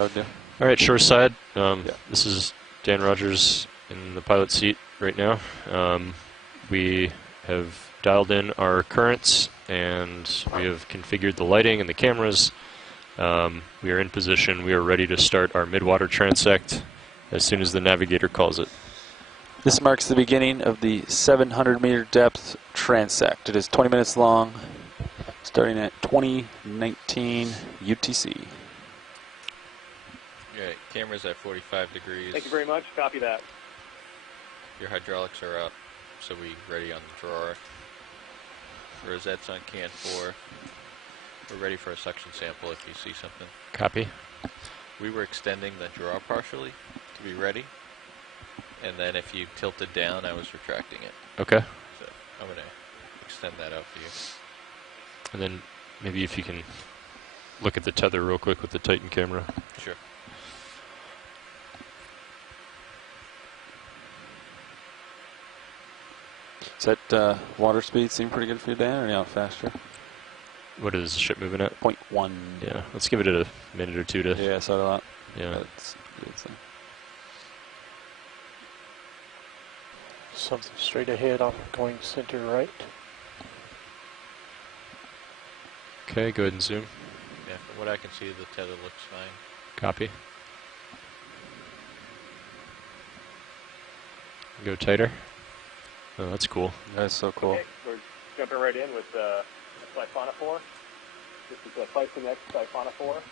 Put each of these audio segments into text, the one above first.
Alright, shoreside. This is Dan Rogers in the pilot seat right now. We have dialed in our currents and we have configured the lighting and the cameras. We are in position. We are ready to start our Midwater transect as soon as the navigator calls it. This marks the beginning of the 700-meter depth transect. It is 20 minutes long, starting at 2019 UTC. Alright, camera's at 45 degrees. Thank you very much. Copy that. Your hydraulics are up, so we ready on the drawer. Rosette's on can 4. We're ready for a suction sample if you see something. Copy. We were extending the drawer partially to be ready, and then if you tilted down, I was retracting it. Okay. So I'm going to extend that out for you. And then maybe if you can look at the tether real quick with the Titan camera. Sure. Does that water speed seem pretty good for you, Dan, or are you out faster? What is the ship moving at? 0.1. Yeah, let's give it a minute or two to... Yeah, so that. Yeah. That's good. So. Something straight ahead, I'm going center right. Okay, go ahead and zoom. Yeah, from what I can see, the tether looks fine. Copy. Go tighter. Oh, that's cool. That's so cool. Okay, we're jumping right in with siphonophore. This is a Python X siphonophore.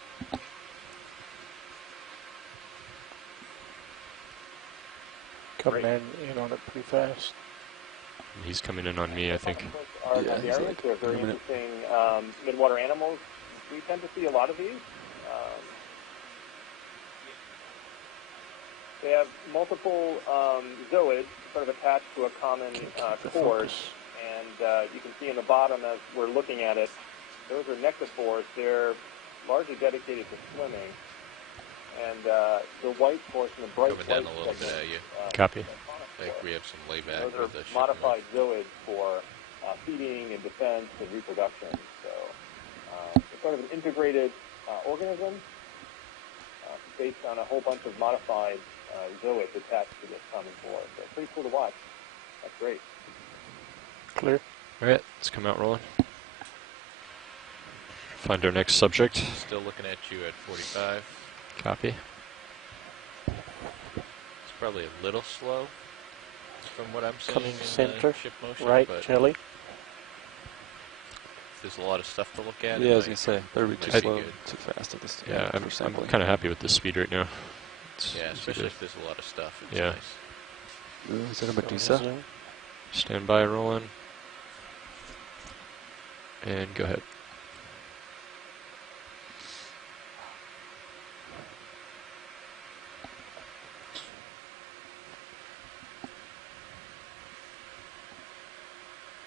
Coming in on it pretty fast. He's coming in on me, I think. Are They're very interesting midwater animals. We tend to see a lot of these. They have multiple zooids sort of attached to a common cord, and you can see in the bottom as we're looking at it, those are nectophores. They're largely dedicated to swimming, and the white portion, the bright Coming white down a little bit at you. Copy. I think we have some layback those with are the ship modified zooids for feeding and defense and reproduction. So it's sort of an integrated organism based on a whole bunch of modified zooids attached to this common core. So pretty cool to watch. That's great. Clear. Alright, let's come out rolling. Find our next subject. Still looking at you at 45. Copy. It's probably a little slow from what I'm seeing Coming in center, ship motion, right, but jelly. there's a lot of stuff to look at. Yeah, I was going to say, better be too might be slow, good. too fast at this Yeah, I'm sampling. kind of happy with this speed right now. Yeah, especially if there's a lot of stuff. It's Yeah. nice. Ooh, is that a Medusa? Zoom. Stand by, rolling. And go ahead.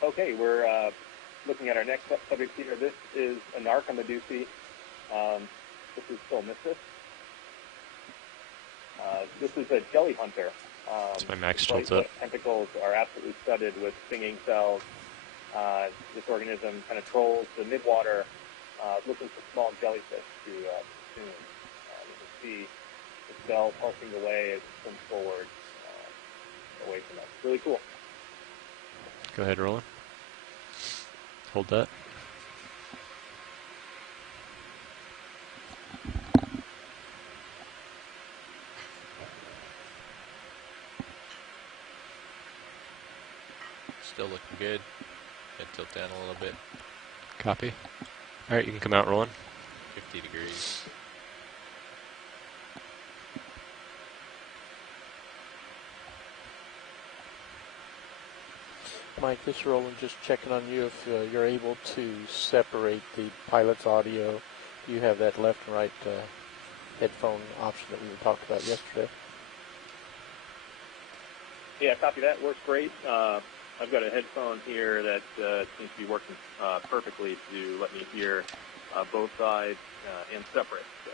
Okay, we're looking at our next subject here. This is a Narcomedusae. This is Solmissus. This is a jelly hunter. That's my max Its tilt up. tentacles are absolutely studded with stinging cells. This organism kind of trolls the midwater, looking for small jellyfish to consume. You can see the cell pulsing away as it swims forward away from us. Really cool. Go ahead, rolling. Hold that. Still looking good. Head tilt down a little bit. Copy. Alright, you can come out rolling. 50 degrees. Mike, this is Roland, just checking on you if you're able to separate the pilot's audio. Do you have that left and right headphone option that we were talking about yesterday? Yeah, copy that. Works great. I've got a headphone here that seems to be working perfectly to let me hear both sides and separate. So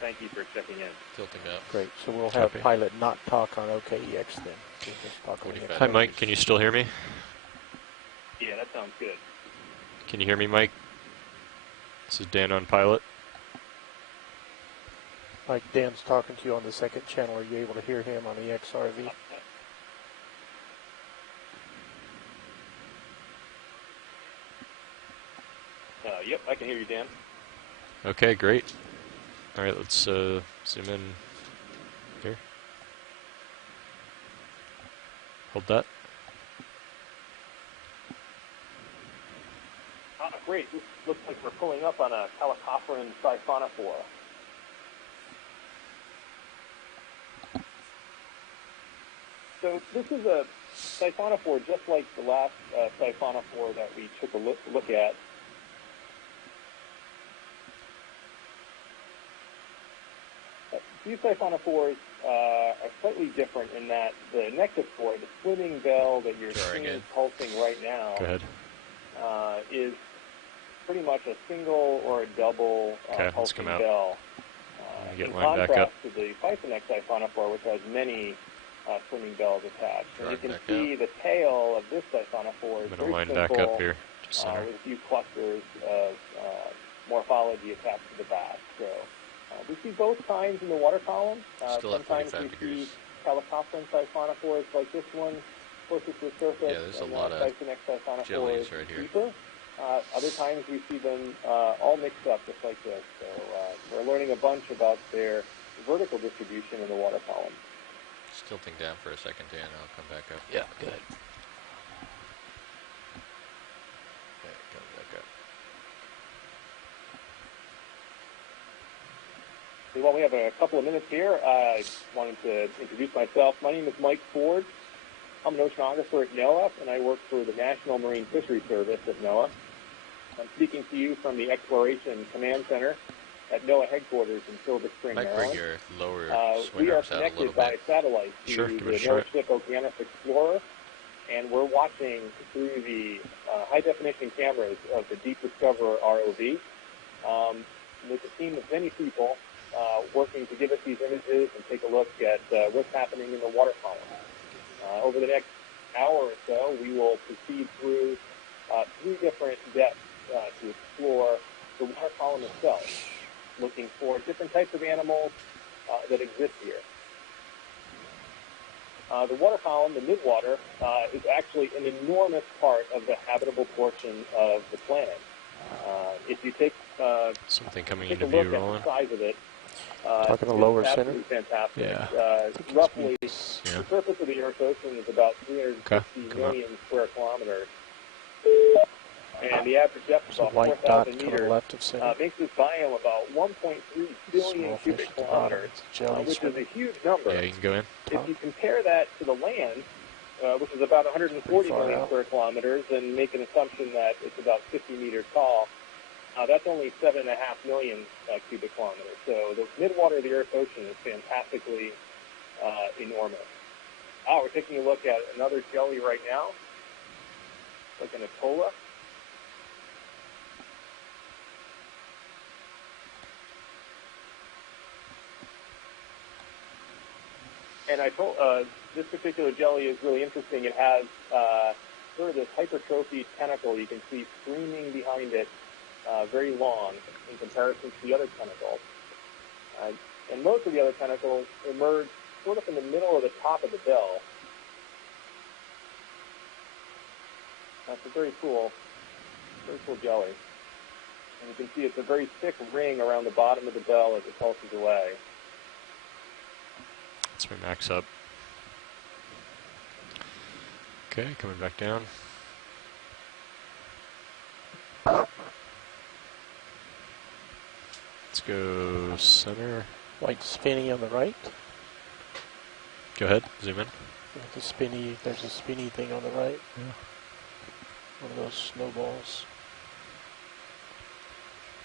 thank you for checking in. Tilting up. Great. So we'll have Copy. pilot not talk on OKEX then. We'll just talk on 45. Hi, Mike. Can you still hear me? Yeah, that sounds good. Can you hear me, Mike? This is Dan on pilot. Like Dan's talking to you on the second channel. Are you able to hear him on the XRV? Yep, I can hear you, Dan. Okay, great. All right, let's zoom in here. Hold that. Great. This looks like we're pulling up on a Calicophron siphonophore. So this is a siphonophore just like the last siphonophore that we took a look at. These siphonophores are slightly different in that the nectophore, the swimming bell that you're seeing pulsing right now, Go ahead. is pretty much a single or a double pulsing bell. Get in lined back contrast up. to the Python siphonophore, which has many swimming bells attached. And you can see the tail of this siphonophore is I'm going very to line simple, back up here to center. with a few clusters of morphology attached to the back. So we see both kinds in the water column. Sometimes we see Calicophron siphonophores like this one closest to the surface. Yeah, there's a lot of jellies right here. Deeper. Other times we see them all mixed up just like this. So we're learning a bunch about their vertical distribution in the water column. Just tilting down for a second, Dan, and I'll come back up. Yeah, good. Okay, come back up. Well, we have a couple of minutes here. I wanted to introduce myself. My name is Mike Ford. I'm an oceanographer at NOAA, and I work for the National Marine Fisheries Service at NOAA. I'm speaking to you from the Exploration Command Center at NOAA headquarters in Silver Spring, Might Maryland. bring your lower We are swing arms out a little connected by bit. satellite to Sure, give it a the shot. North Okeanos Explorer, and we're watching through the high-definition cameras of the Deep Discoverer ROV. With a team of many people working to give us these images and take a look at what's happening in the water column. Over the next hour or so, we will proceed through 3 different depths to explore the water column itself, looking for different types of animals that exist here. The water column, the midwater, is actually an enormous part of the habitable portion of the planet. If you take Something coming a into look view, at Roland. the size of it, Talking the it's lower absolutely center? fantastic. Yeah. Roughly, Yeah. the surface of the Earth's ocean is about 350 come up. million square kilometers. And the average depth is There's a about white dot 4,000 to the meters. left of center. Makes this biome about 1.3 billion Small fish cubic at the bottom. kilometers, It's a jelly which is a swimming. huge number. Yeah, you can go in. If you compare that to the land, which is about 140 far million out. square kilometers, and make an assumption that it's about 50 meters tall, that's only 7.5 million cubic kilometers. So the midwater of the Earth's ocean is fantastically enormous. We're taking a look at another jelly right now, like an atolla. And I told this particular jelly is really interesting. It has sort of this hypertrophied tentacle you can see streaming behind it, very long in comparison to the other tentacles. And most of the other tentacles emerge sort of in the middle of the top of the bell. That's a very cool jelly. And you can see it's a very thick ring around the bottom of the bell as it pulses away. Let's bring Max up. Okay, coming back down. Let's go center. White spinny on the right. Go ahead, zoom in. There's a spinny thing on the right. Yeah. One of those snowballs.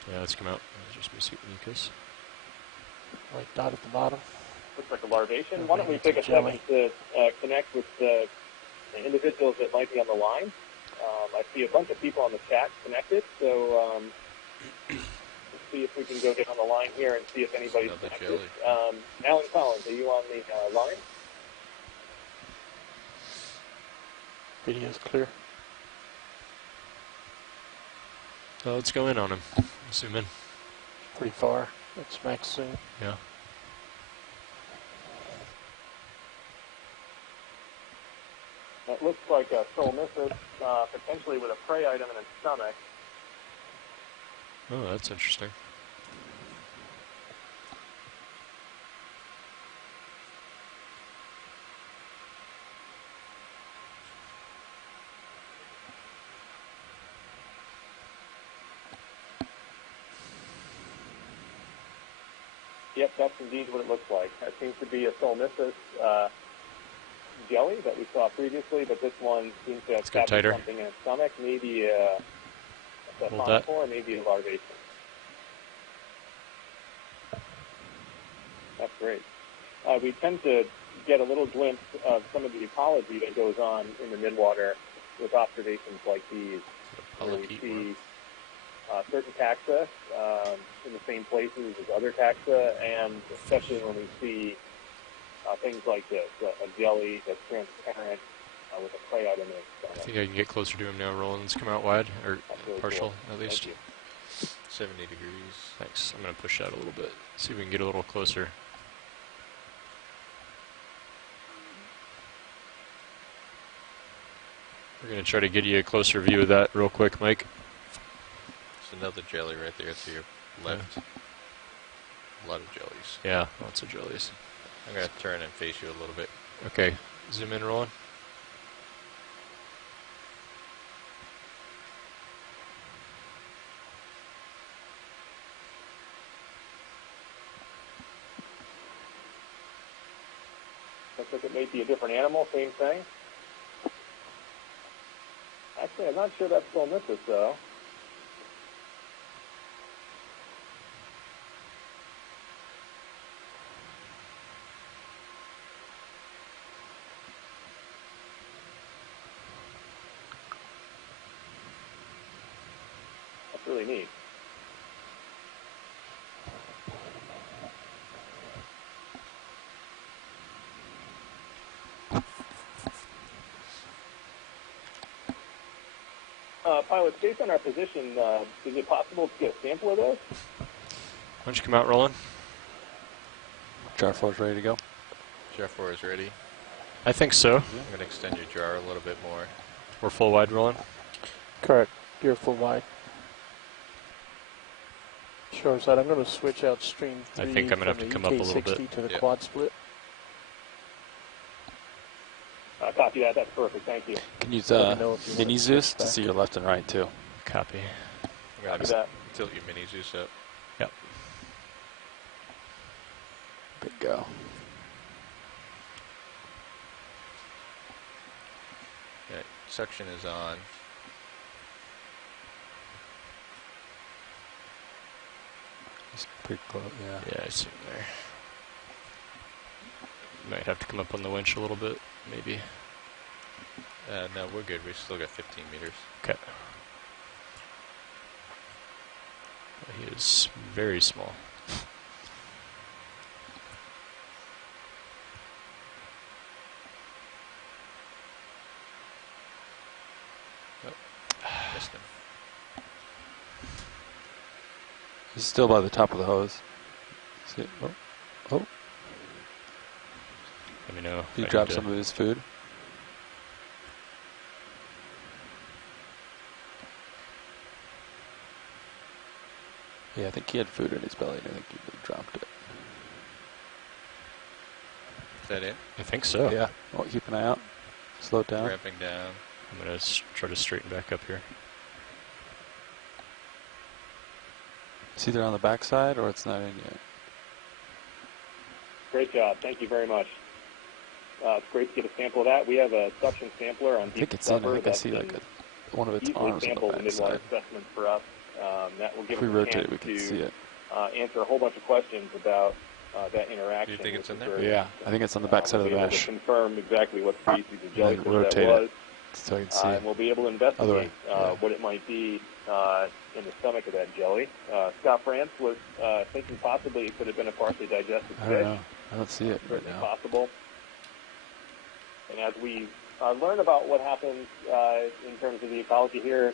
Yeah, let's come out. Let's just be mucus. White dot at the bottom. Looks like a larvation. Okay, Why don't we it's take a a second jelly. to connect with the individuals that might be on the line. I see a bunch of people on the chat connected, so let's see if we can go down the line here and see if anybody's Another connected. jelly. Alan Collins, are you on the line? Video's clear. Let's go in on him. Zoom in. Pretty far. That's max zoom. Yeah. It looks like a solomythus, potentially with a prey item in its stomach. Oh, that's interesting. Yep, that's indeed what it looks like. It seems to be a solomythus jelly that we saw previously, but this one seems to have Let's go captured tighter. something in its stomach, maybe a Hold that. or maybe a larvation. That's great. We tend to get a little glimpse of some of the ecology that goes on in the midwater with observations like these, where we see certain taxa in the same places as other taxa, and especially when we see things like this, a jelly that's transparent with a prey item in its I stomach. think I can get closer to him now. Roland's come out wide, or That's really partial cool. at least. Thank you. 70 degrees. Thanks. I'm going to push out a little bit. See if we can get a little closer. We're going to try to get you a closer view of that real quick, Mike. There's another jelly right there to your left. A lot of jellies. Yeah, lots of jellies. I'm going to turn and face you a little bit. Okay, zoom in, Roland. Looks like it may be a different animal, same thing. Actually, I'm not sure that's solomythus, though. That's really neat. Pilots, based on our position, is it possible to get a sample of this? Why don't you come out, Roland? Jar 4 is ready to go. Jar 4 is ready. I think so. I'm going to extend your jar a little bit more. We're full wide, Roland. Correct. You're full wide. Sure side. I'm going to switch out stream 3 I think I'm gonna have from to the come up a little EK60 bit. to the Yep. quad split. Copy that. That's perfect. Thank you. Can you use Let me know if you want mini to Zeus switch to back. see your left and right too? Copy. I'm going Copy to that. tilt your mini Zeus up. Yep. Big go. Okay, suction is on. It's pretty close, yeah. Yeah, I see him there. Might have to come up on the winch a little bit, maybe. No, we're good. We still got 15 meters. Okay. He is very small. Missed him. He's still by the top of the hose. See it? Oh, Let me know. he if I dropped need to- some of his food. Yeah, I think he had food in his belly, and I think he dropped it. Is that it? I think so. Yeah. Oh, keep an eye out. Slow it down. Ramping down. I'm going to try to straighten back up here. It's either on the backside or it's not in yet. Great job. Thank you very much. It's great to get a sample of that. We have a suction sampler on I think deep it's in. I cover think I that's see like one of its easily arms on sampled the in midwater backside. specimens for us. That will give If we us a rotate chance it, we can to see it. answer a whole bunch of questions about that interaction. Do you think it's which in is there? very Yeah, I think it's on the backside of we'll the be able mesh. to confirm exactly what species of And then jellyfish that rotate was, it so I can see. and we'll be able to investigate yeah. what it might be in the stomach of that jelly. Scott France was thinking possibly it could have been a partially digested I fish. don't know. I don't see it right Certainly now. possible. And as we learn about what happens in terms of the ecology here,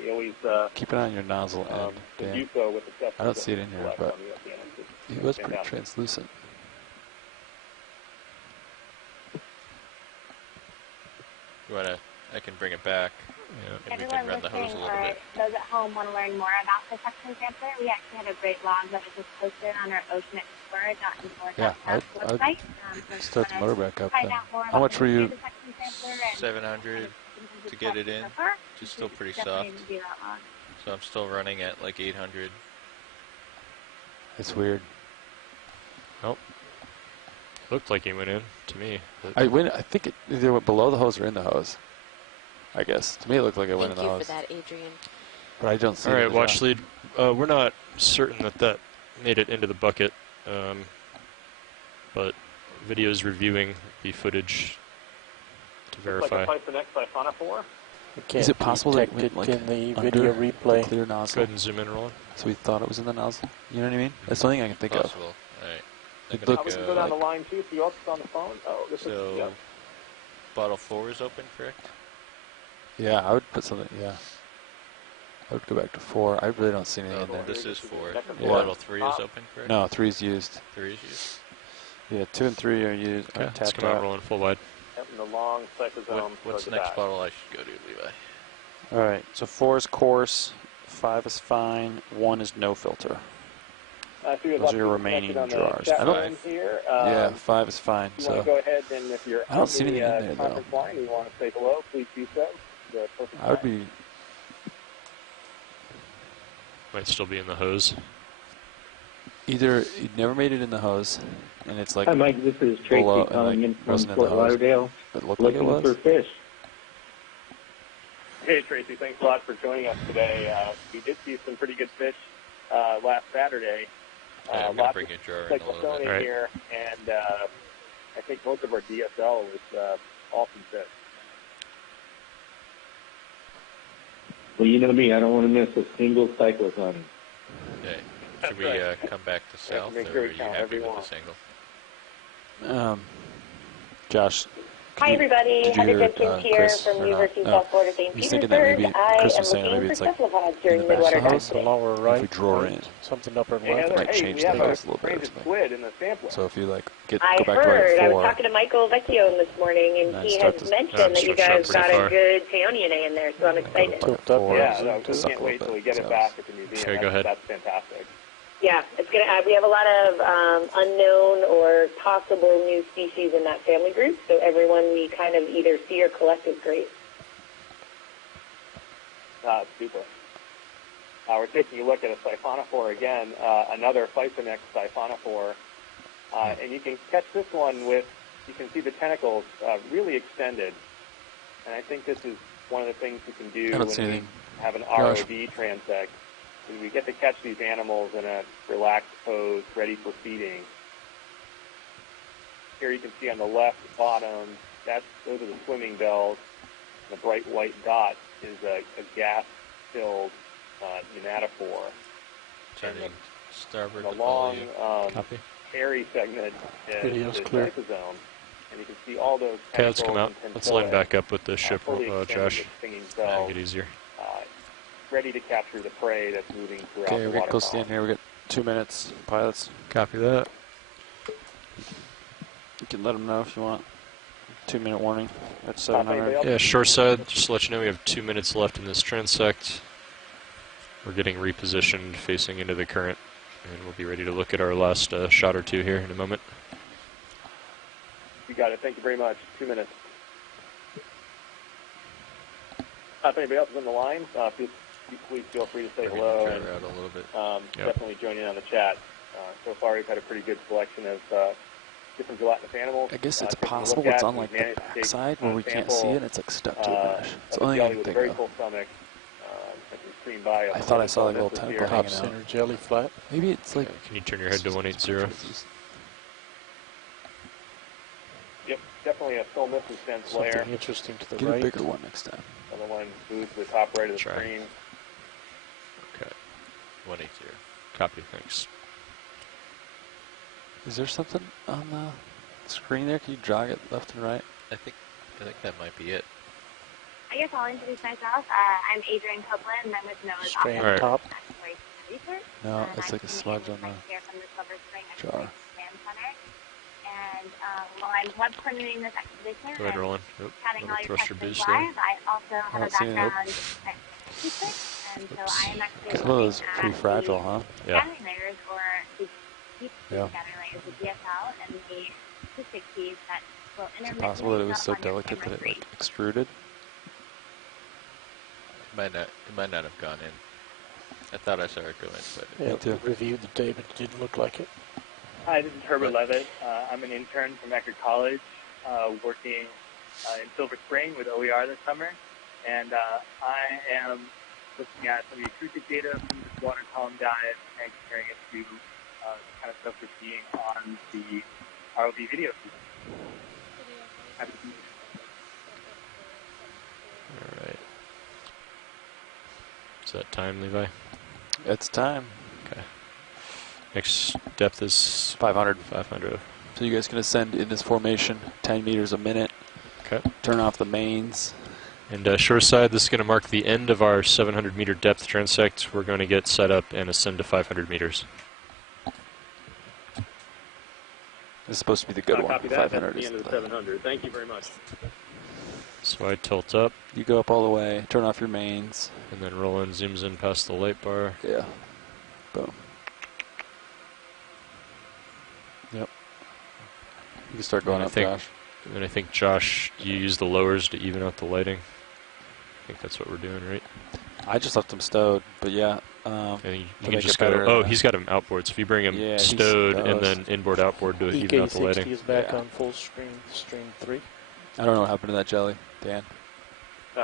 we always Keep an eye on your nozzle end, can Dan. do so with the stuff I don't see it in here, left but on the Okeanos. He was pretty Fantastic. translucent. you wanna, I can bring it back. Yeah. And we can run the hose a little bit. Those at home want to learn more about the suction sampler, we actually have a great log that was just posted on our oceanexplorer.info.com website. Start the motor back up then. How How much were you? 700 to get it in, which is still pretty soft. So I'm still running at like 800. It's weird. Oh. Looked like he went in to me. I think it either went below the hose or in the hose. I guess. To me, it looked like it went in the hose. Thank you for that, Adrian. But I don't see it. All right, watch lead. We're not certain that made it into the bucket, but video's reviewing the footage to verify. Looks like a Siphonophore. Is it possible that it detected went, like, in the under video the replay? clear Go nozzle? ahead and zoom in, Roland. So we thought it was in the nozzle? You know what I mean? That's the only thing I can think of. Possible. Alright. It I'm gonna looks We can go down the line too. See what's on the phone. Oh, this is So, bottle 4 is open, correct? Yeah, I would put something, yeah. I would go back to 4. I really don't see anything in there. This is 4. Yeah. Bottle 3 is open, correct? No, 3's used. 3 is used. Yeah, 2 and 3 are used. Okay, Are let's tapped come out out. rolling full wide. Yep, in the long cyclozone. What's the next bottle I should go to, Levi? All right, so 4 is coarse, 5 is fine, 1 is no filter. Those are your remaining drawers. I don't. Here. Yeah, 5 is fine. You want to So go ahead and if you're I don't see anything in there, though. conference line, you want to say hello, please do so. The perfect I would time. be. Might still be in the hose. Either you never made it in the hose, and it's like Hi, Mike. This is Tracy below, and, calling like, in from wasn't in the Fort hose. Lauderdale, It looked like it looking was. for fish. Hey Tracy, thanks a lot for joining us today. We did see some pretty good fish last Saturday. I'm going to Lots bring of your jar in a little cyclozone bit. in Right. here, and I think most of our DSL was awesome fish. Well, you know me. I don't want to miss a single cyclozone. Okay. Should we come back to south, make or sure are we you count happy every with one. the single? Josh. Hi, everybody. did you Heather hear, Jenkins here Chris, from or University of not? South Florida, St. He's thinking that maybe Petersburg. I Chris am was saying maybe looking it's for like cephalopods in during the back Midwater of the time house. The today. lower If right, we draw in, something upper Hey, left. Heather, might hey, change we the have house a a little bit or raised something. squid in the sampler. So if you like go I back to right heard. I was 4, talking to Michael Vecchio this morning, and Nice. he Start has this- mentioned that you stretch it up guys pretty got far. a good peonia in there, so I'm excited. Tilt up, four, Yeah, zoom no, to we suck can't a wait little till we bit, get it so. back at the museum. Okay, go ahead. That's fantastic. Yeah, it's gonna. We have a lot of unknown or possible new species in that family group, so everyone we kind of either see or collect is great. Super. We're taking a look at a siphonophore again, another Physonex siphonophore, and you can catch this one with, you can see the tentacles really extended, and I think this is one of the things we can do I don't when see we anything. have an Josh. ROV transect. We get to catch these animals in a relaxed pose, ready for feeding. Here you can see on the left bottom, those are the swimming bells. The bright white dot is a gas-filled pneumatophore. Turning starboard The to follow long you. Copy. hairy segment Video's is the clear. cyclozone. And you can see all those Okay, let's tentacles come out. and Let's line tentacillae, back up with the ship, fully extended Josh. with stinging Make cells, it easier. ready to capture the prey that's moving throughout Okay, the we're getting water close to the column. end here. We got 2 minutes. Pilots, Copy that. you can let them know if you want. 2-minute warning. That's Anybody 700. else? Yeah, shore side, just to let you know we have 2 minutes left in this transect. We're getting repositioned facing into the current, and we'll be ready to look at our last shot or two here in a moment. You got it. Thank you very much. 2 minutes. If anybody else is on the line, please feel free to say Bring hello your and jar out a little bit. Yep. definitely join in on the chat. So far, we've had a pretty good selection of different gelatinous animals. I guess it's taking a possible look it's at. on We've like the managed to take backside where a we can't sample, see it and it's like stuck to a mesh. It's of the only a thing I jelly can with a think very of. full stomach. As we stream by, I thought I saw like a little this is tentacle here. hanging Top out. center jelly flat. Maybe it's like. Can you turn your head to 180? Yep, definitely a full missing sense layer. Something interesting to the Get right. a bigger one next time. Another one moves to the top right of the Try. screen. Okay. 180. Copy, thanks. Is there something on the screen there? Can you jog it left and right? I think that might be it. I guess I'll introduce myself. I'm Adrian Copeland, and I'm with NOAA's Straight Office on top. of Exploration and Research. No, And it's I'm like a coming smudge in on the here from the Silver Spring jar. Exploration Command Center. And And while I'm web coordinating this expedition Go ahead, and Roland. Yep. chatting all your Thrust your questions boost there. live, I also have a see it. background in acoustics, and so I am actually Some of looking those at pretty fragile, huh? the Yeah. scattering layers, or the deep Yeah. scattering layers, the DSL, and the acoustic keys that will Is it intermittently possible that it was show so up on your delicate camera that it screen. like extruded? It might not have gone in. I thought I saw it go in, but Yeah, too. reviewed the tape, it didn't look like it. Hi, this is Herbert Levitt. I'm an intern from Eckerd College, working in Silver Spring with OER this summer, and I am looking at some of the acoustic data from this water column dive and comparing it to the kind of stuff we're seeing on the ROV video feed. All right. Is that time, Levi? It's time. Okay. Next depth is 500. 500. So you guys can ascend in this formation, 10 meters a minute. Okay. Turn off the mains. And shoreside, this is going to mark the end of our 700 meter depth transect. We're going to get set up and ascend to 500 meters. This is supposed to be the good one. Copy that. 500 That's the is end of the 700. Thank you very much. So I tilt up, You go up all the way, turn off your mains. and then Roland zooms in past the light bar. Yeah. Boom. Yep. You can start going And I up, think- Josh. And then I think, Josh, you use the lowers to even out the lighting. I think that's what we're doing, right? I just left them stowed, but yeah. I think you To can make just it go. better, Oh, he's got him outboard. So if you bring him Yeah, he's stowed and stowed. then inboard outboard to even out the EK60 lighting. is back Yeah. on full screen, stream 3. I don't know what happened to that jelly, Dan.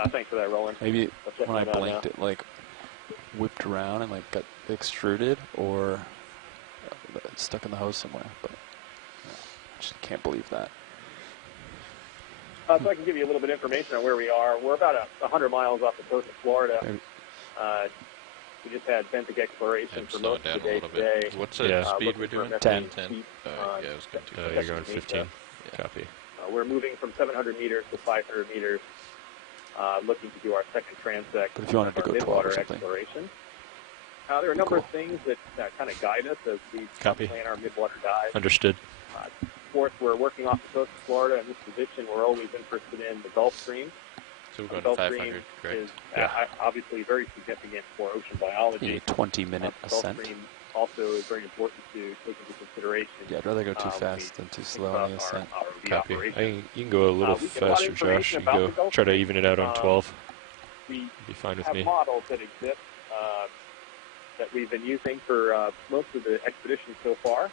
Thanks for that, Roland. Maybe I'll check when I that out blinked, now. it like whipped around and like got extruded, or it's stuck in the hose somewhere. But I just can't believe that. So I can give you a little bit of information on where we are. We're about 100 miles off the coast of Florida. Maybe. We just had benthic exploration I'm for slowing most of down the a day little today. bit. What's the Yeah. speed we're Looking for doing? methane 10. heat, Yeah, I was going too fast. You're going 15. Yeah. Copy. We're moving from 700 meters to 500 meters, looking to do our second transect But if you wanted to of go our 12 or Midwater something. exploration. There are a number Cool. of things that kind of guide us as we Copy. plan our Midwater dive. Understood. Of course, we're working off the coast of Florida. In this position, we're always interested in the Gulf Stream. So we're The going Gulf to Stream 500, correct? is Yeah. obviously very significant for ocean You biology. need a 20-minute The Gulf ascent. Stream also is very important to take into consideration. Yeah, I'd rather go too when fast we than too think slow about on the ascent. our ROV Copy. operation. You can go a little we get a lot of faster, Josh. You information can about go the Gulf try to Stream. even it out on 12. We Be fine with have me. models that exist that we've been using for most of the expeditions so far.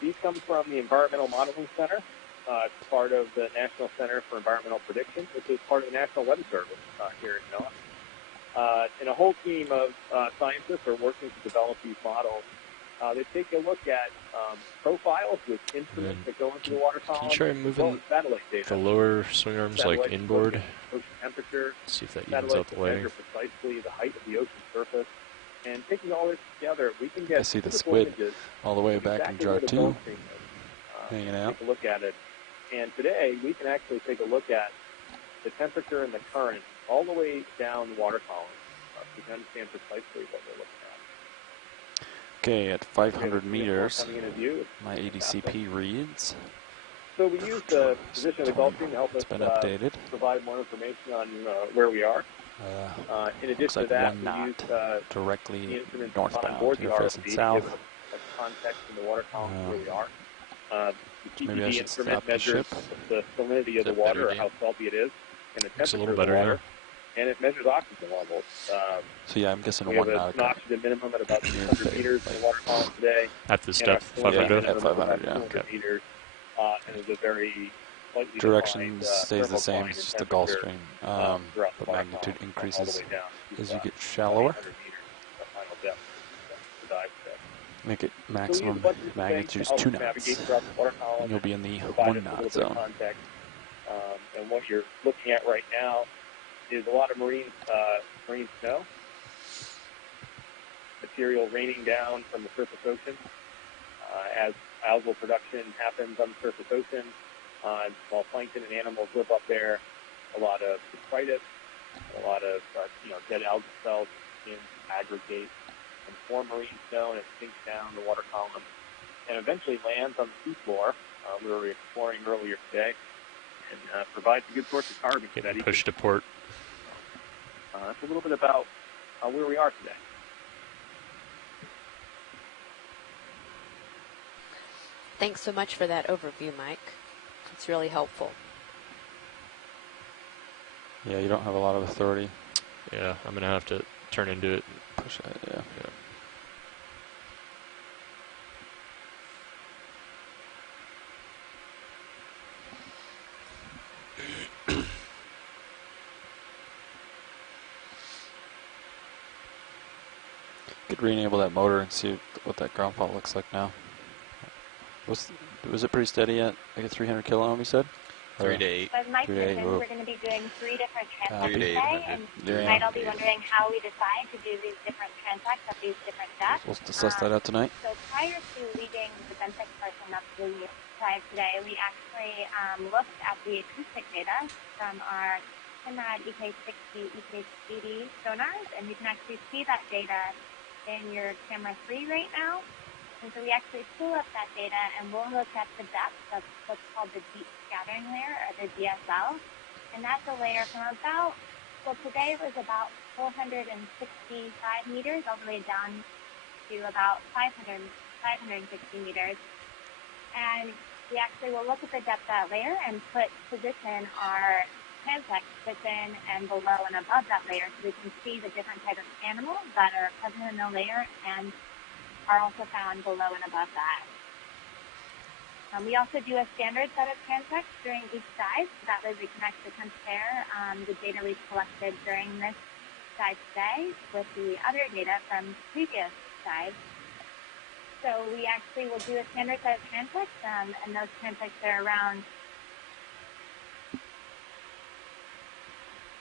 These come from the Environmental Modeling Center. It's part of the National Center for Environmental Prediction, which is part of the National Weather Service here at NOAA. And a whole team of scientists are working to develop these models. They take a look at profiles with instruments that go into the water column. Can you try as well moving as satellite data. the lower swing arms like Satellites inboard? look at ocean temperature. See if that evens out Satellites the that lighting. measure precisely the height of the ocean surface. And taking all this together, we can get I see the beautiful squid images all the way of back in exactly jar where the 2, Gulf Stream is. hanging out. Take a look at it. And today, we can actually take a look at the temperature and the current all the way down the water column. So you can understand precisely what we're looking at. Okay, at We have 500 a meters, coming into view. my ADCP reads. So we use the position of the Gulf Stream to help us It's been updated. provide more information on where we are. In Looks addition like to that, one we knot use the directly instruments on northbound. board the You're ROV facing to give south. us a context in the water column where we are. The Maybe I TPD should instrument stop the measures ship. the salinity of the Is that water, better, or Dan? how salty it is, and the Looks a temperature little of the better, water, and it measures oxygen levels. So yeah, I'm guessing We have one an knot. oxygen minimum at about 600 meters in the water column today. At this and our depth, salinity 500. At minimum is 500, about yeah. 200 Okay. meters, and is a very slightly Direction defined, stays the same, thermocline it's in just the Gulf temperature, Stream. throughout the But water magnitude column, increases all the way down to, as you get 800 shallower. meters, the final depth of the dive today. Make it So we use a maximum bunch of different magnitude things is to 2 help navigate knots. throughout the water column And you'll be in the provide 1 us a knot little bit of zone. context. And what you're looking at right now is a lot of marine snow, material raining down from the surface ocean. As algal production happens on the surface ocean, small plankton and animals live up there. A lot of detritus, a lot of dead algal cells in aggregate and form marine snow, and it sinks down the water column. and eventually lands on the seafloor, where we were exploring earlier today, and provides a good source of carbon. Getting pushed to port. That's a little bit about where we are today. Thanks so much for that overview, Mike. It's really helpful. Yeah, you don't have a lot of authority. Yeah, I'm going to have to turn into it. Push it, yeah. Could re-enable that motor and see what that ground fault looks like now. Was it pretty steady at like a 300 kilo ohm, you said? 3 to 8. As Mike 3 to 8, mentioned, whoa. we're going to be doing 3 different transects 3 to today, 800. and Yeah. you might all be wondering how we decide to do these different transects at these different depths. We'll discuss that out tonight. So prior to leading the benthic portion of the drive today, we actually looked at the acoustic data from our Simrad EK60, EK80 sonars, and you can actually see that data in your camera 3 right now. And so we actually pull up that data and we'll look at the depth of what's called the deep scattering layer, or the DSL. And that's a layer from about, well, today it was about 465 meters all the way down to about 560 meters. And we actually will look at the depth of that layer and position our transects within and below and above that layer so we can see the different types of animals that are present in the layer and are also found below and above that. We also do a standard set of transects during each dive, so that way we can actually compare the data we've collected during this dive today with the other data from previous dives. So we actually will do a standard set of transects, and those transects are around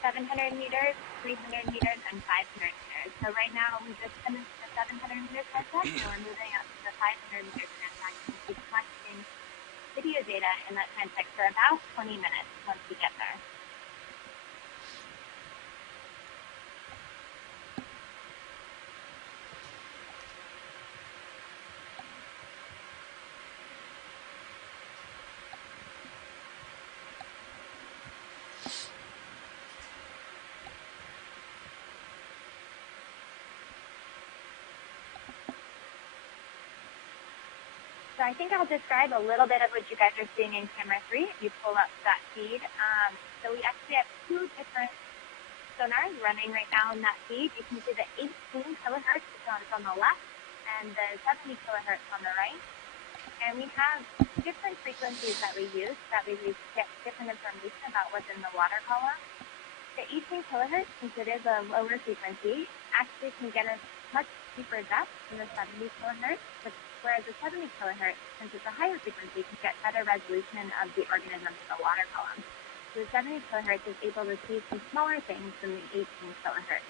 700 meters, 300 meters, and 500 meters. So right now we just finished the 700 meter transect, and we're moving up to the 500 meter transect and we'll be collecting video data in that transect for about 20 minutes once we get there. So I think I'll describe a little bit of what you guys are seeing in camera 3 if you pull up that feed. So we actually have 2 different sonars running right now in that feed. You can see the 18 kilohertz on the left and the 70 kilohertz on the right. And we have different frequencies that we use that we get different information about what's in the water column. The 18 kilohertz, since it is a lower frequency, actually can get us much deeper depth than the 70 kilohertz, whereas the 70 kilohertz, since it's a higher frequency, can get better resolution of the organisms in the water column. So the 70 kilohertz is able to see some smaller things than the 18 kilohertz.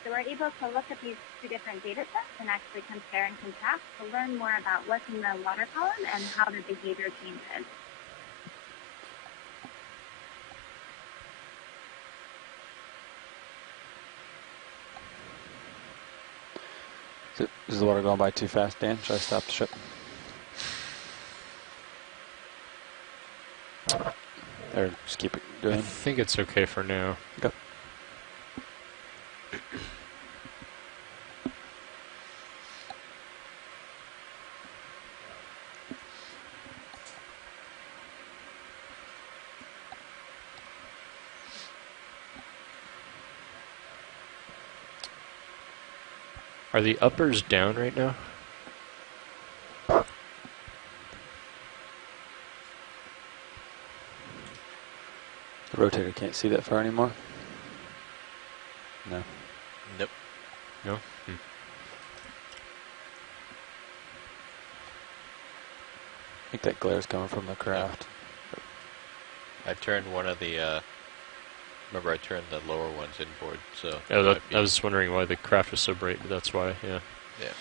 So we're able to look at these 2 different data sets and actually compare and contrast to learn more about what's in the water column and how the behavior changes. Is the water going by too fast, Dan? Should I stop the ship? Or just keep it I doing? think it's okay for now. Okay. Are the uppers down right now? The rotator can't see that far anymore? No. Nope. No? I think that glare's coming from the craft. I turned one of the, remember I turned the lower ones inboard, so. Oh, I was wondering why the craft was so bright, but that's why, yeah. Yeah.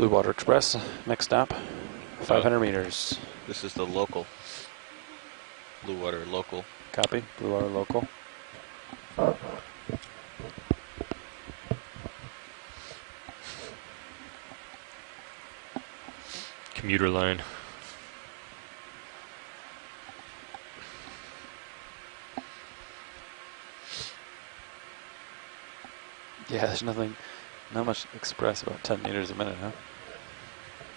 Blue Water Express, next stop, 500 meters. This is the local. Blue Water local. Copy, Blue Water local. Commuter line. Yeah, there's nothing, not much express about 10 meters a minute, huh?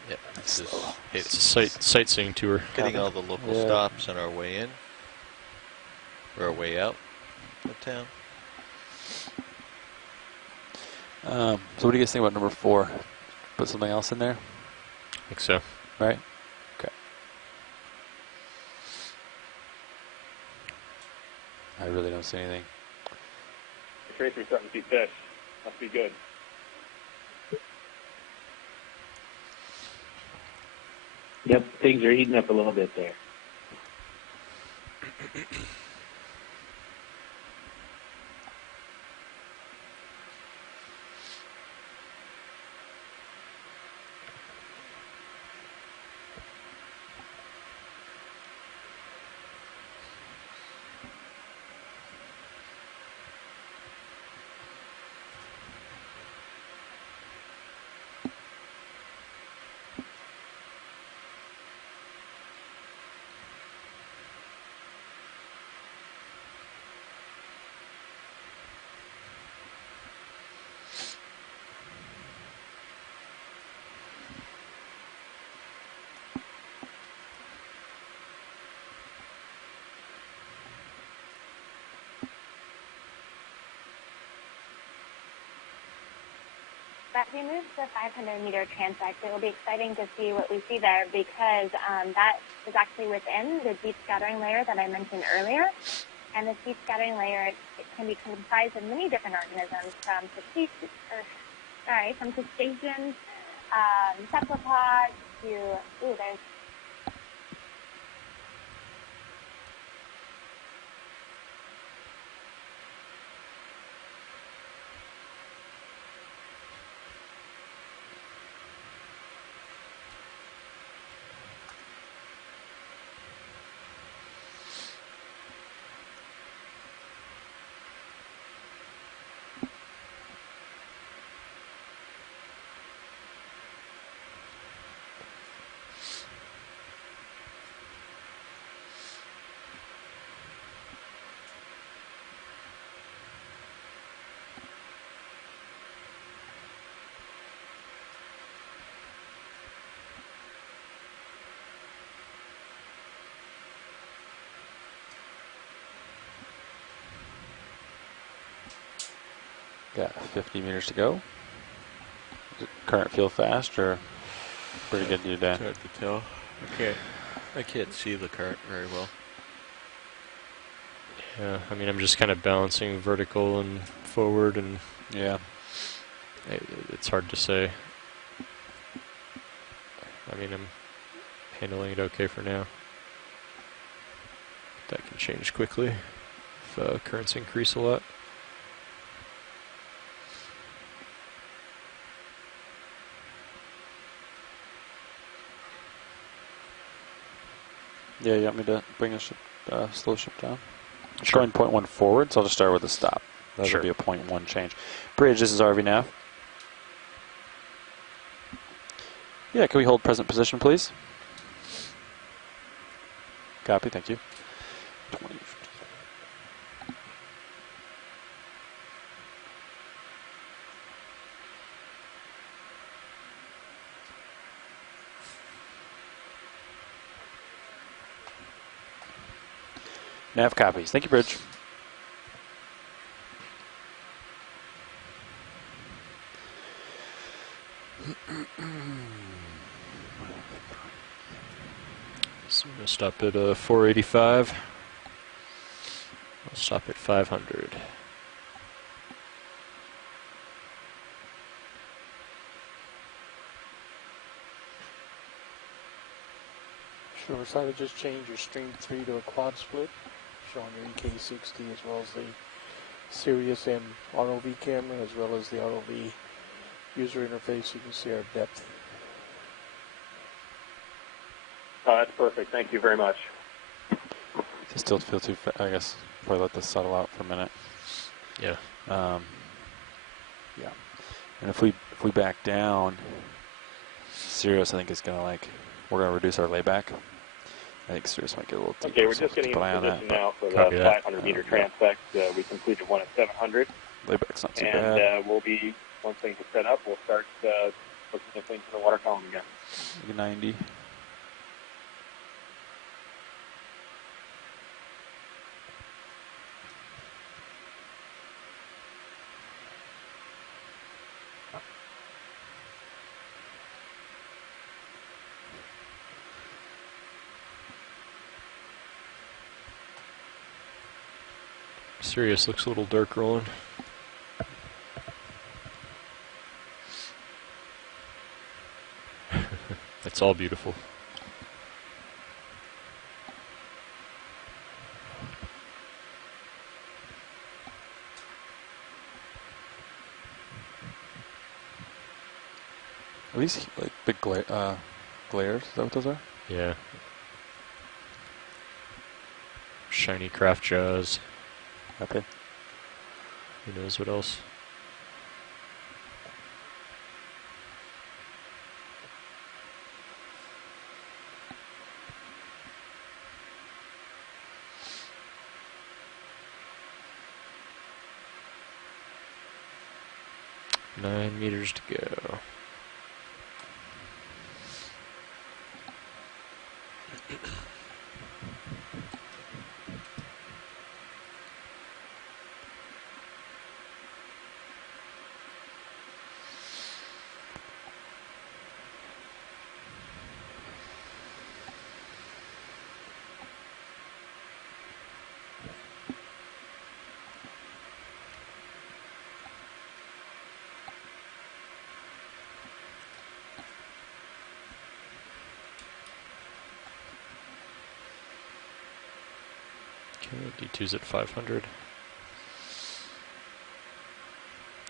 Yep. This is It's a sightseeing tour. hitting all the local stops on our way in. Or our way out of town. So what do you guys think about number 4? Put something else in there, I think so. right? Okay. I really don't see anything. The tracer's starting to see fish. Must be good. Yep, things are heating up a little bit there. As we move to the 500-meter transect, it will be exciting to see what we see there because that is actually within the deep scattering layer that I mentioned earlier. And this deep scattering layer, it can be comprised of many different organisms, from crustaceans, cephalopods to, there's Got 50 meters to go. Does the current feel fast or pretty good to you, Dan? It's hard to tell. I can't see the current very well. Yeah, I mean, I'm just kind of balancing vertical and forward, and Yeah. it's hard to say. I mean, I'm handling it okay for now. That can change quickly if currents increase a lot. Yeah, you want me to bring a ship, slow ship down? It's Sure. going 0.1 forward, so I'll just start with a stop. That'll Sure. be a 0.1 change. Bridge, this is RV nav. Yeah, can we hold present position, please? Copy, thank you. 20. Nav copies. Thank you, Bridge. So I'm going to stop at 485. I'll stop at 500. Sure, so I would just change your stream 3 to a quad split, showing your EK60 as well as the Sirius M ROV camera as well as the ROV user interface. You can see our depth Oh, that's perfect. Thank you very much. Still feel too I guess probably let this settle out for a minute. Yeah. Yeah. And if we back down, Sirius I think is gonna we're gonna reduce our layback. I think Sirius might get a little deeper. Okay, we're just getting into position now for the 500-meter transect. We completed one at 700. Layback's not too bad. And we'll be, once things are set up, we'll start looking at things in the water column again. 90. Sirius looks a little dark rolling. It's all beautiful. Are these big glares? Is that what those are? Yeah. Shiny craft jaws. Okay. Who knows what else? Nine meters to go. Okay, D2's at 500.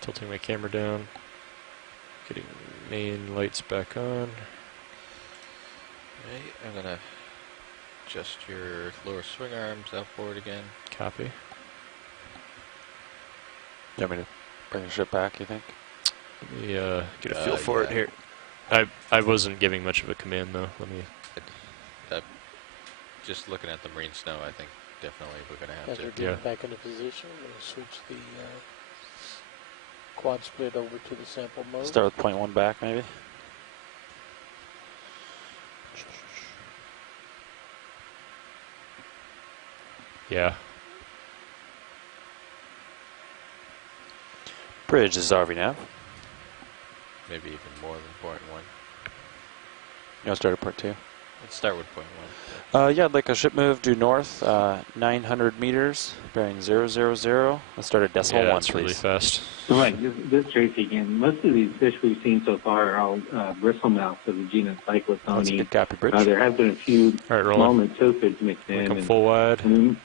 Tilting my camera down. Getting main lights back on. Okay, I'm going to adjust your lower swing arms outboard again. Copy. You want me to bring the ship back, you think? Let me get a feel for it here. I wasn't giving much of a command though. Let me. Just looking at the marine snow, I think definitely we're going to have As to. we're getting back into position, we're going to switch the quad split over to the sample mode. Start with 0.1 back, maybe? Yeah. Bridge is RV nav. Maybe even more than 0.1. You want to start at part 2? Let's start with 0.1. Yeah, I'd like a ship move due north, 900 meters, bearing 000. Let's start at decimal 1, it's please. really fast. Right, this is Tracy again. Most of these fish we've seen so far are all bristlemouths of the genus That's a Cyclothone. good copy, Bridge. There have been a few small notophids mixed in. Come full wide. And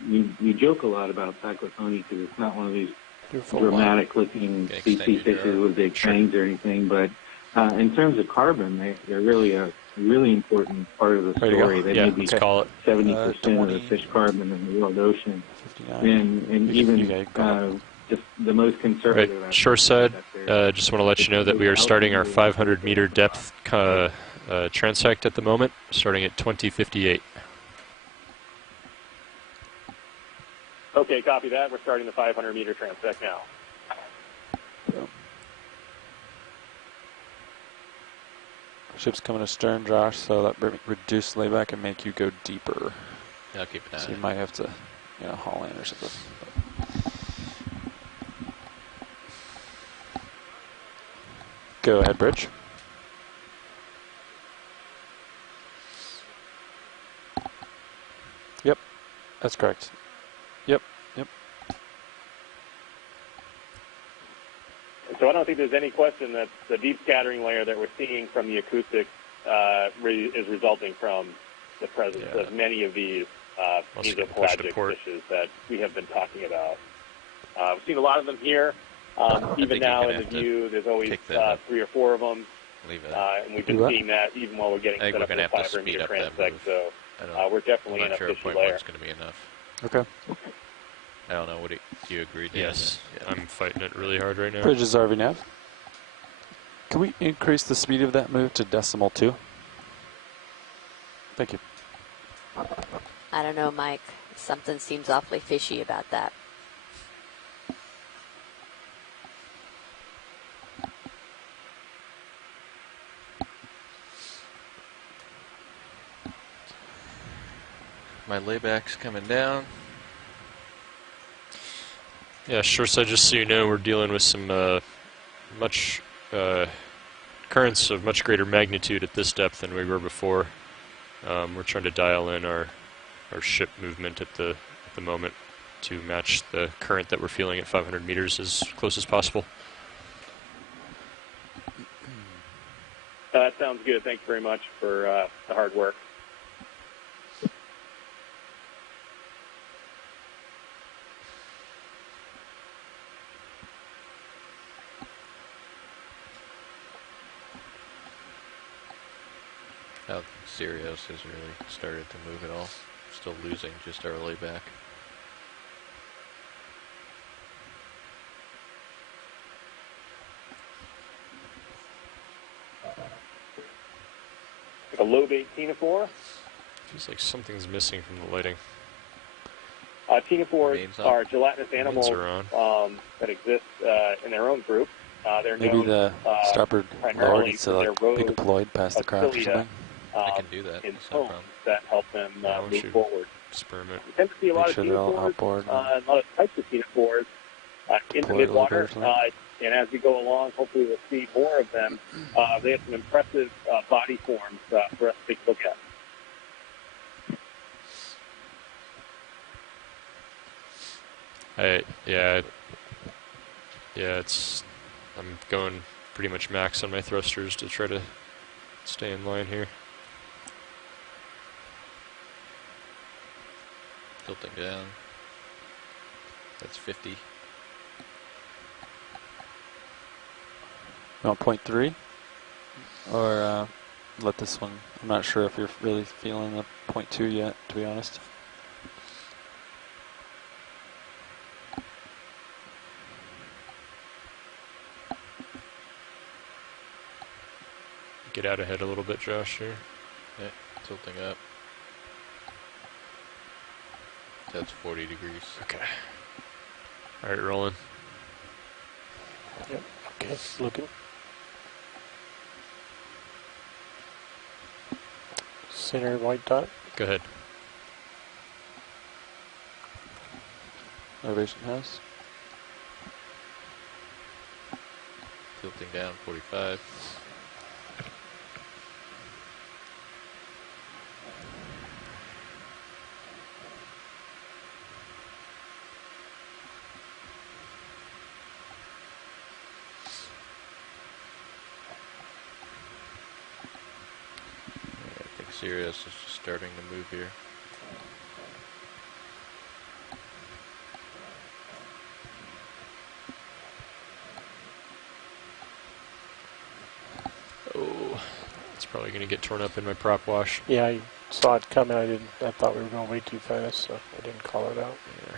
we joke a lot about Cyclothone because it's not one of these dramatic-looking CC fishes with big fangs or anything, but in terms of carbon, they're really a really important part of the story. They may be 70% of the fish carbon in the world ocean. 59. And even just the most conservative. Right, shore side, just want to let you know that we are starting our 500 meter depth transect at the moment, starting at 2058. Okay, copy that. We're starting the 500 meter transect now. Ship's coming astern, Josh, so that reduce layback and make you go deeper. I'll keep an eye. So you might have to, haul in or something. Go ahead, Bridge. Yep, that's correct. Yep. So I don't think there's any question that the deep scattering layer that we're seeing from the acoustics is resulting from the presence of many of these mesopelagic fishes that we have been talking about. We've seen a lot of them here. Even now in the view, there's always 3 or 4 of them. Leave it. And we've been seeing that even while we're getting I think set we're up going to for have to 500 speed meter up that transect, move. so we're definitely I'm in not a sure fishy 0.1 layer. is going to be enough. Okay. I don't know. Do you agree, Dan? Yes, Yeah. I'm fighting it really hard right now. Bridges RV nav. Can we increase the speed of that move to decimal 2? Thank you. I don't know, Mike. Something seems awfully fishy about that. My layback's coming down. Yeah, shoreside, just so you know, we're dealing with some currents of much greater magnitude at this depth than we were before. We're trying to dial in our ship movement at the moment to match the current that we're feeling at 500 meters as close as possible. That sounds good. Thanks very much for the hard work. How Sirius has really started to move at all. Still losing just our layback. Like a low bait Tina-4. Feels like something's missing from the lighting. Tina-4s are gelatinous animals that exist in their own group. They're Maybe known, the starboard primarily lower needs to like be deployed past the craft or something. I can do that. In That's no problem. that help them move forward. Experiment. We tend to see a lot Make of sure they're all Tina-4s, outboard. a lot of types of Tina-4s in the Deploy a little bit or midwater. something. And as we go along, hopefully we'll see more of them. They have some impressive body forms for us to take a look at. I'm going pretty much max on my thrusters to try to stay in line here. Tilting down. That's 50. You want 0.3? Or let this one, I'm not sure if you're really feeling the 0.2 yet, to be honest. Get out ahead a little bit, Josh, here. Yeah, tilting up. That's 40 degrees. Okay. All right, rolling. Yep. Okay, looking. Center white dot. Go ahead. Elevation house. Tilting down 45. I think Sirius is just starting to move here. Oh, it's probably going to get torn up in my prop wash. Yeah, I saw it coming. I thought we were going way too fast, so I didn't call it out. Yeah.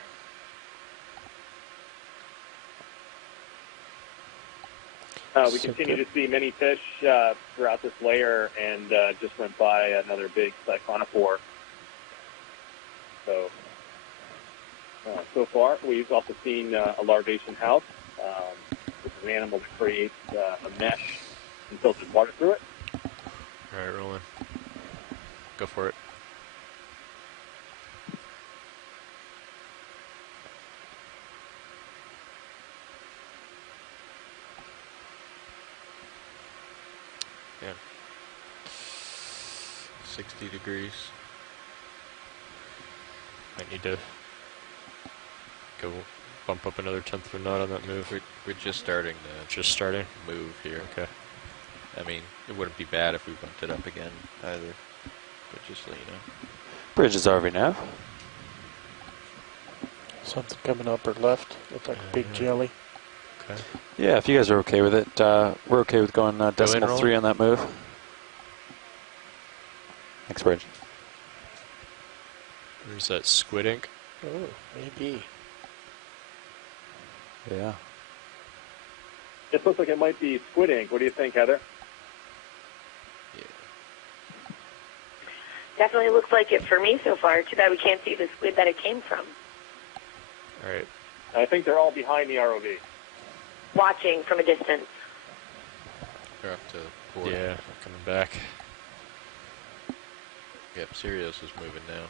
We continue to see many fish throughout this layer, and just went by another big siphonophore. So far, we've also seen a larvation house, which is an animal that creates a mesh and filters water through it. All right, rolling. Go for it. Yeah. 60 degrees. Might need to go bump up another 1/10 of a knot on that move. We're just starting to move here. Okay. I mean, it wouldn't be bad if we bumped it up again either, but just so you know. Bridges RV nav. Something coming up or left. Looks like a big jelly. Okay. Yeah, if you guys are okay with it, we're okay with going decimal Roland. 3 on that move. Thanks, Bridge. There's that squid ink. Oh, maybe. Yeah. This looks like it might be squid ink. What do you think, Heather? Definitely looks like it for me so far. Too bad we can't see the squid that it came from. All right. I think they're all behind the ROV. Watching from a distance. They're up to port. Yeah, coming back. Yep, Sirius is moving now.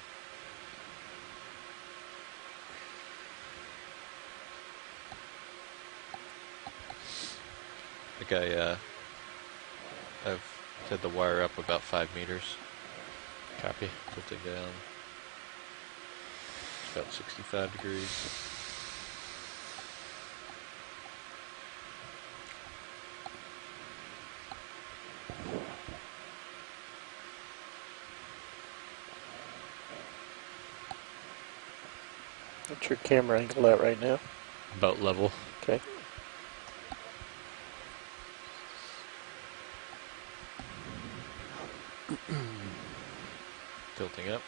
I think I've set the wire up about 5 meters. Copy. Tilting down. It's about 65 degrees. What's your camera angle at right now? About level. Okay. Tilting up.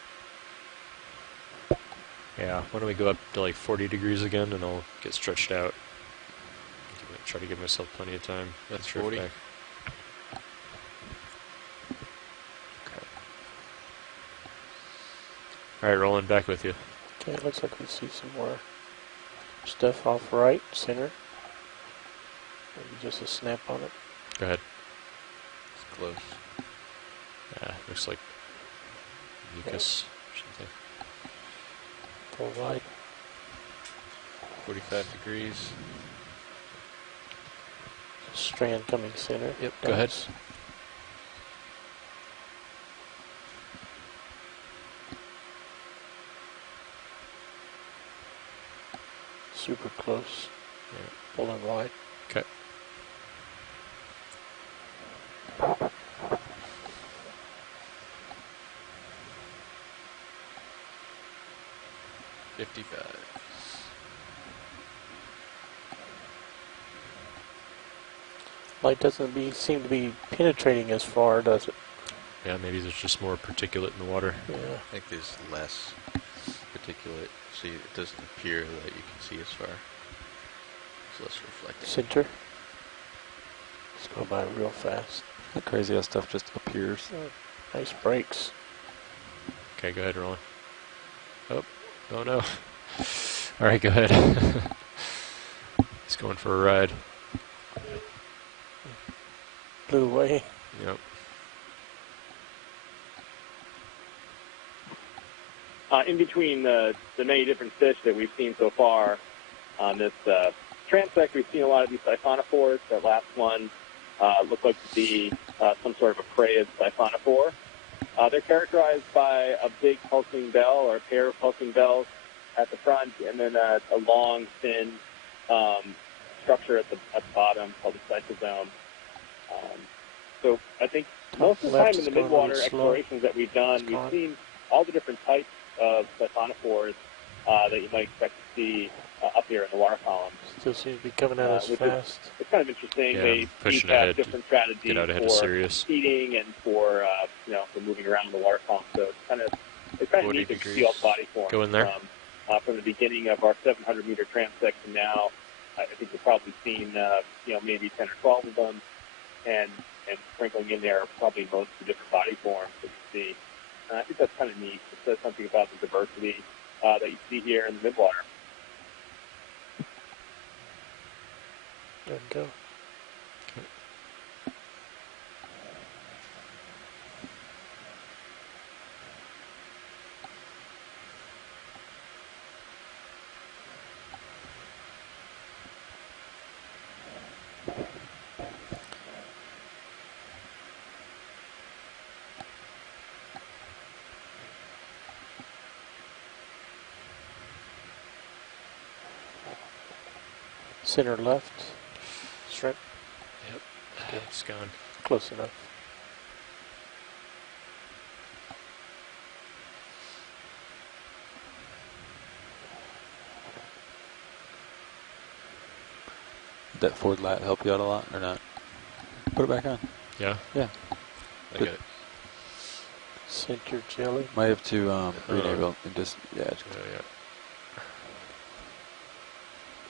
Yeah, why don't we go up to like 40 degrees again and I'll get stretched out. Try to give myself plenty of time. That's Drift 40. back. Okay. All right, Roland, back with you. Okay, it looks like we see some more stuff off right, center. Maybe just a snap on it. Go ahead. It's close. Yeah, looks like mucus or something. Full wide. 45 degrees. Strand coming center. Yep, go ahead. Super close. Yeah. Pulling wide. Okay. Light doesn't seem to be penetrating as far, does it? Yeah, maybe there's just more particulate in the water. Yeah. I think there's less particulate, so it doesn't appear that you can see as far. It's less reflective. Center. Let's go by real fast. That crazy ass stuff just appears. Oh, nice brakes. Okay, go ahead, Roland. Oh no. All right, go ahead. He's going for a ride. Blew away. Yep. In between the many different fish that we've seen so far on this transect, we've seen a lot of these siphonophores. That last one looked like to be some sort of a prey of siphonophore. They're characterized by a big pulsing bell or a pair of pulsing bells at the front, and then a long, thin structure at the bottom called the cytosome. So I think most of the time in the midwater explorations that we've done, we've seen all the different types of siphonophores that you might expect to see up here in the water column. Still seems to be coming at us fast. It's kind of interesting. Yeah, they pushing have ahead, different strategies get out ahead for of Sirius. feeding and for for moving around the water column. So it's kind of neat to see all the body forms. Go in there. From the beginning of our 700-meter transect to now. I think we've probably seen maybe 10 or 12 of them, and sprinkling in there probably most of the different body forms that you see. I think that's kind of neat. It says something about the diversity that you see here in the midwater. There we go. Center left. Shrimp. Yep. Okay, it's gone. Close enough. Did that forward lat help you out a lot or not? Put it back on. Yeah. Yeah. I got it. Center jelly. Might have to re-enable and just Yeah.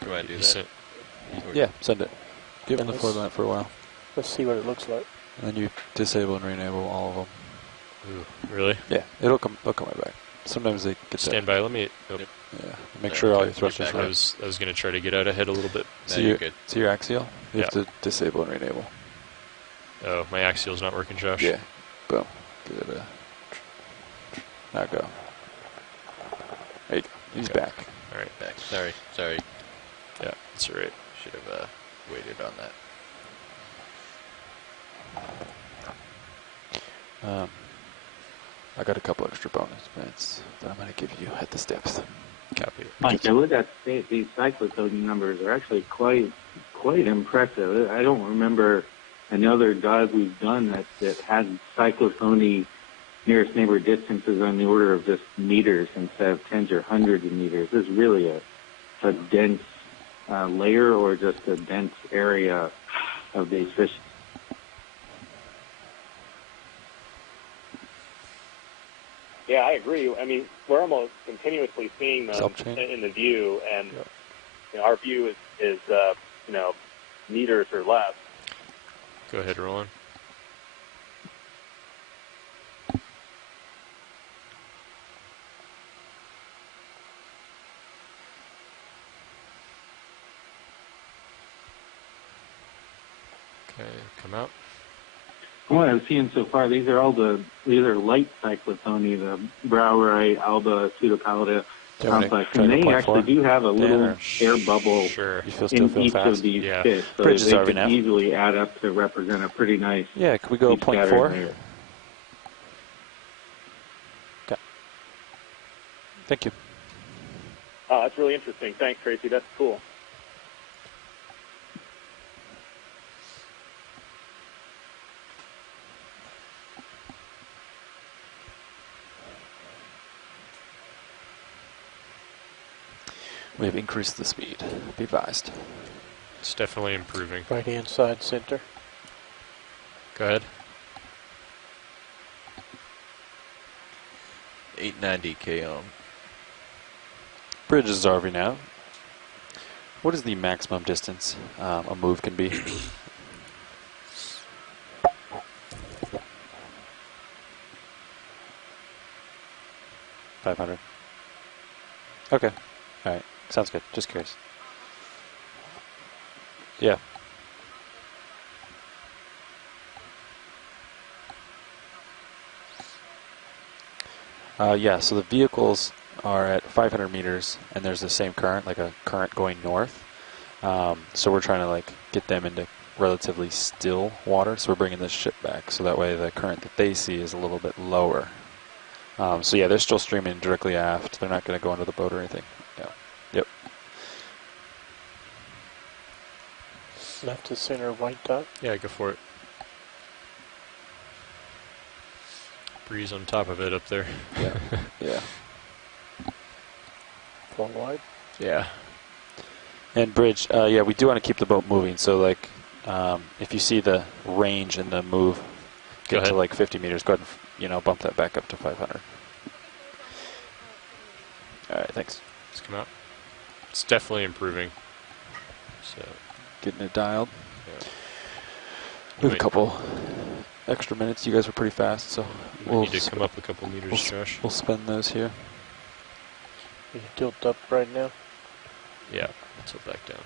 Do I do You that? sent- yeah, send it. Give them And the forward lat for a while. Let's see what it looks like. And then you disable and re-enable all of them. Ooh, really? Yeah, they'll come right back. Sometimes they get Stand by. Let me. Oh, Yeah, make sure all your thrusters back are I right. was going to try to get out ahead a little bit. No, So you're good. So your axial, you have Yeah. to disable and re-enable. Oh, my axial's not working, Josh. Yeah, boom. Give it a. Now go. There you go. He's Okay. back. All right. Back. Sorry. Yeah, that's all right. Should have waited on that. I got a couple extra bonus minutes that I'm going to give you at this depth. Copy. Mike, I would have to say these cyclotone numbers are actually quite impressive. I don't remember another dive we've done that had cyclotony nearest neighbor distances on the order of just meters instead of tens or hundreds of meters. This is really a dense layer or just a dense area of these fish. Yeah, I agree. I mean, we're almost continuously seeing them Self-chain? in the view, and our view is meters or less. Go ahead, Roland. Okay, come out. From what I've seen so far, these are light cyclotony, the Browrite, Alba, Pseudopalida complex, and they actually do have a little air bubble in each of these fish, so Bridge is they RV could now. easily add up to represent a pretty nice. Yeah, can we go deep 0.4? scattering layer. Okay. Thank you. Oh, that's really interesting. Thanks, Tracy. That's cool. We have increased the speed. Be advised. It's definitely improving. Right hand side center. Go ahead. 890 km. Bridge is RV now. What is the maximum distance a move can be? $500. Okay. All right. Sounds good. Just curious. Yeah. Yeah, so the vehicles are at 500 meters, and there's the same current, like a current going north. So we're trying to like get them into relatively still water, so we're bringing this ship back, so that way the current that they see is a little bit lower. So yeah, they're still streaming directly aft. They're not going to go under the boat or anything. Yeah. Yep. Left to center white dot. Yeah, go for it. Breeze on top of it up there. Yeah. Yeah. Full wide. Yeah. And bridge, yeah, we do want to keep the boat moving. So like, if you see the range in the move, Go get to ahead. like 50 meters, go ahead and, bump that back up to 500. All right, thanks. Let's come out. It's definitely improving. So, Getting it dialed. yeah. We have a couple extra minutes. You guys were pretty fast, so We need to come up a couple meters, we'll, Josh. We'll spend those here. You tilt up right now. Yeah, tilt back down.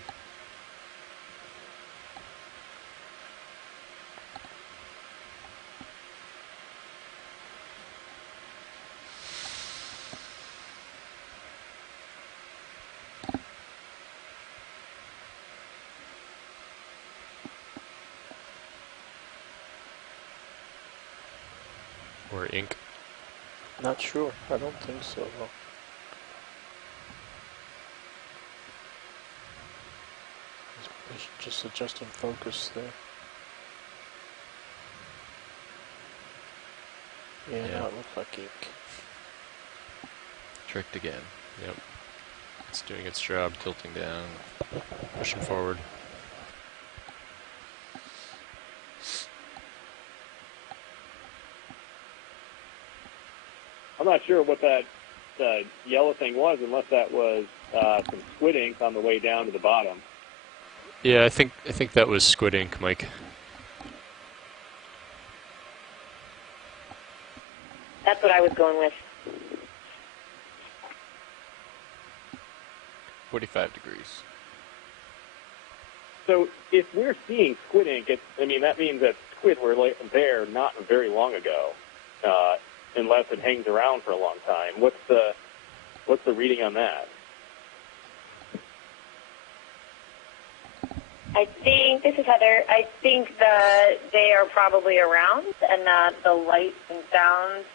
Or ink. Not sure. I don't think so. Though. Just adjusting focus there. Yeah, Yeah. now it looks like ink. Tricked again. Yep. It's doing its job. Tilting down. Pushing forward. not sure what that yellow thing was, unless that was some squid ink on the way down to the bottom. Yeah, I think that was squid ink, Mike. That's what I was going with. 45 degrees. So if we're seeing squid ink, that means that squid were there not very long ago, unless it hangs around for a long time. What's the reading on that? This is Heather. I think that they are probably around, and that the lights and sounds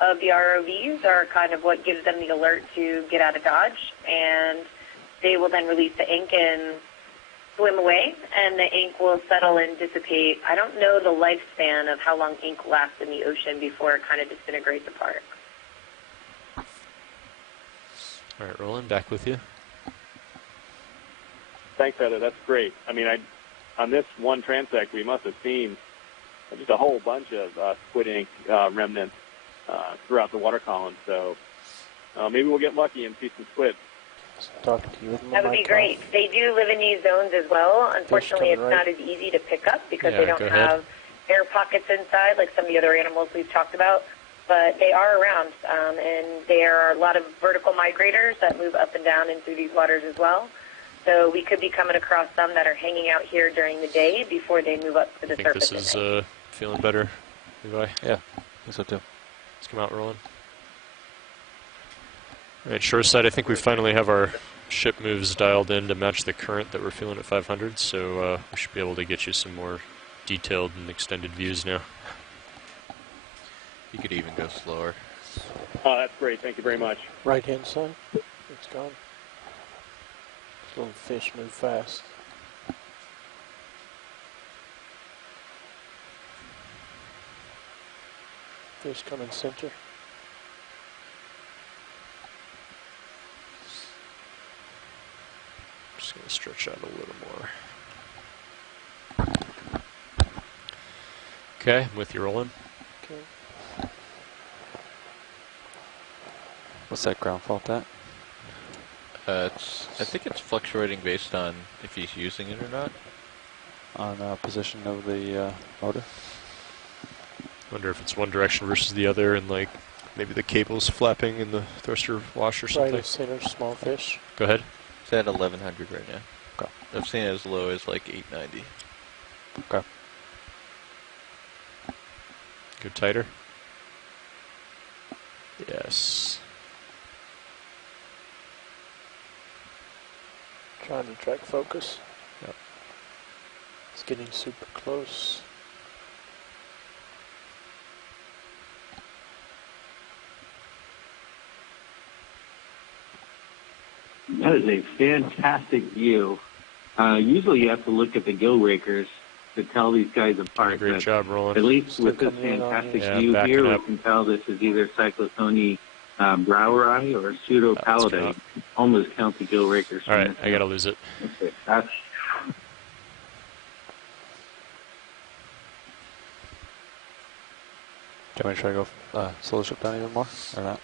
of the ROVs are kind of what gives them the alert to get out of Dodge, and they will then release the ink and swim away, and the ink will settle and dissipate. I don't know the lifespan of how long ink lasts in the ocean before it kind of disintegrates apart. All right, Roland, back with you. Thanks, Heather. That's great. On this one transect, we must have seen just a whole bunch of squid ink remnants throughout the water column. So maybe we'll get lucky and see some squid. Talking to you that would be great. They do live in these zones as well. Unfortunately, it's not as easy to pick up because they don't have air pockets inside like some of the other animals we've talked about. But they are around, and there are a lot of vertical migrators that move up and down and through these waters as well. So we could be coming across some that are hanging out here during the day before they move up to the surface. This is feeling better, Levi. Yeah, I think so too. Let's come out, Roland. All right, shoreside, I think we finally have our ship moves dialed in to match the current that we're feeling at 500, so we should be able to get you some more detailed and extended views now. You could even go slower. Oh, that's great. Thank you very much. Right-hand side, it's gone. This little fish move fast. Fish coming center. Just going to stretch out a little more. Okay, I'm with you, Roland. Okay. What's that ground fault at? I think it's fluctuating based on if he's using it or not. On position of the motor. Wonder if it's one direction versus the other, and like maybe the cable's flapping in the thruster wash or something. Right center, small fish. Go ahead. It's at 1100 right now. Okay. I've seen it as low as like 890. Okay. Go tighter. Yes. Trying to track focus. Yep. It's getting super close. That is a fantastic view. Usually you have to look at the gill rakers to tell these guys apart. Great job, Roland. At least with this fantastic view here, we can tell this is either Cyclothone broweri or Pseudopallidae. Almost count the gill rakers. All right, I got to lose it. Okay, that's... Do you want me to try to go slow the ship down even more, or not?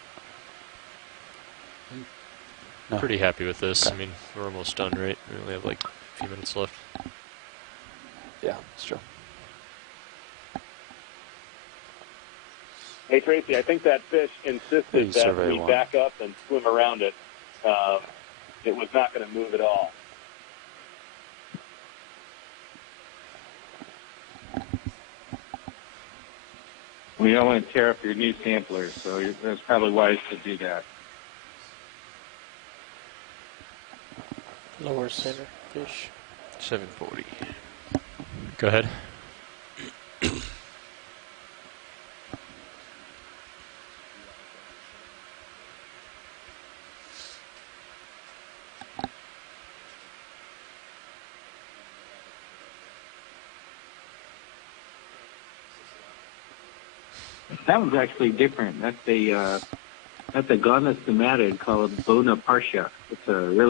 No. Pretty happy with this. Okay. I mean, we're almost done, right? We only have like a few minutes left. Yeah, that's true. Hey, Tracy, I think that fish insisted that we back up and swim around it. It was not going to move at all. We don't want to tear up your new samplers, so it's probably wise to do that. Lower center fish. 740. Go ahead. That one's actually different. That's a gonosthomatid called Bona partia. It's a really